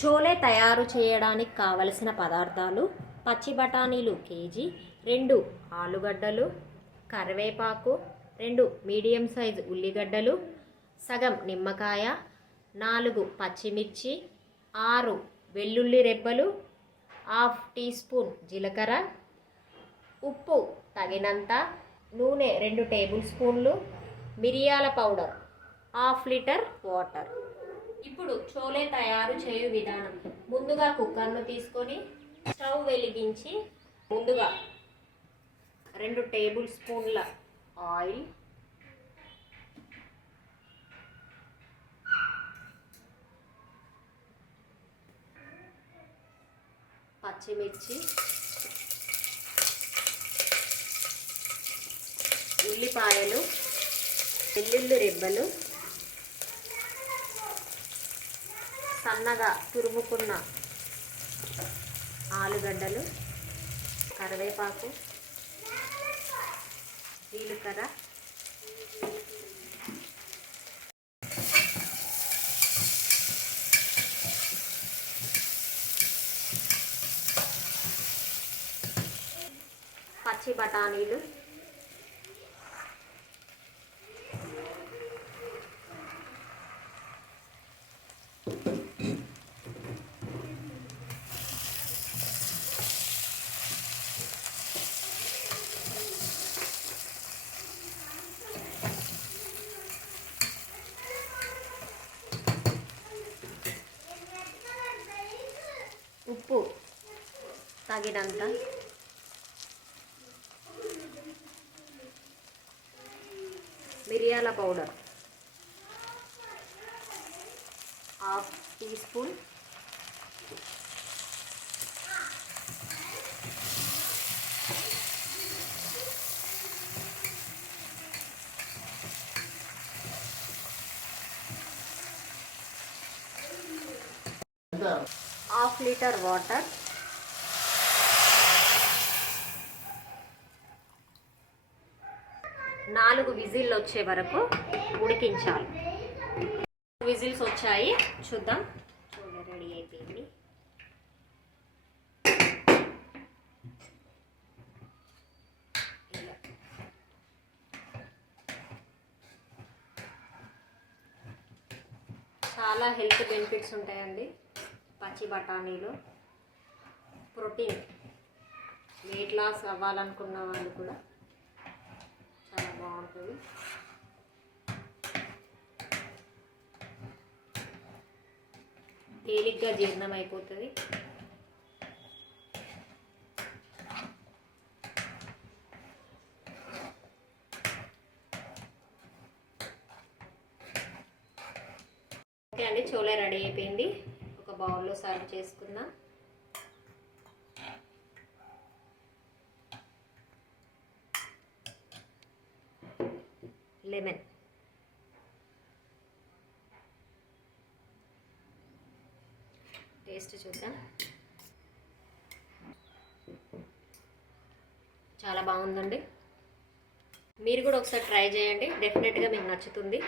చోలే తయారు చేయడానికి కావలసిన పదార్థాలు: పచ్చి బఠానీలు కేజీ, 2 ఆలుగడ్డలు, కరివేపాకు, 2 మీడియం సైజు ఉల్లిగడ్డలు, సగం నిమ్మకాయ, 4 పచ్చిమిర్చి, 6 వెల్లుల్లి రెబ్బలు, హాఫ్ టీ స్పూన్ జీలకర్ర, ఉప్పు తగినంత, నూనె 2 టేబుల్ స్పూన్లు, మిరియాల పౌడర్, హాఫ్ లీటర్ వాటర్. ఇప్పుడు చోలే తయారు చేయు విధానం: ముందుగా కుక్కర్ను తీసుకొని స్టవ్ వెలిగించి ముందుగా 2 టేబుల్ స్పూన్ల ఆయిల్, పచ్చిమిర్చి, ఉల్లిపాయలు, వెల్లుల్లి రెబ్బలు, సన్నగా తురుముకున్న ఆలుగడ్డలు, కరివేపాకు, జీలకర్ర, పచ్చి బఠానీలు, ఉప్పు తగినంత, మిరియాల powder half teaspoon, half litre water, 4 విజిల్లు వచ్చే వరకు ఉడికించాలి. విజిల్స్ వచ్చాయి, చూద్దాం. చూడండి, రెడీ అయిపోయింది. చాలా హెల్త్ బెనిఫిట్స్ ఉంటాయండి పచ్చి బఠానీలో. ప్రోటీన్, వెయిట్ లాస్ అవ్వాలనుకున్న వాళ్ళు కూడా చాలా బాగుంటుంది. తేలిగ్గా జీర్ణం అయిపోతుంది. ఓకే అండి, చోలే రెడీ అయిపోయింది. ఒక బౌల్లో సర్వ్ చేసుకుందాం. లెమన్, టేస్ట్ చూద్దాం. చాలా బాగుందండి. మీరు కూడా ఒకసారి ట్రై చేయండి, డెఫినెట్గా మీకు నచ్చుతుంది.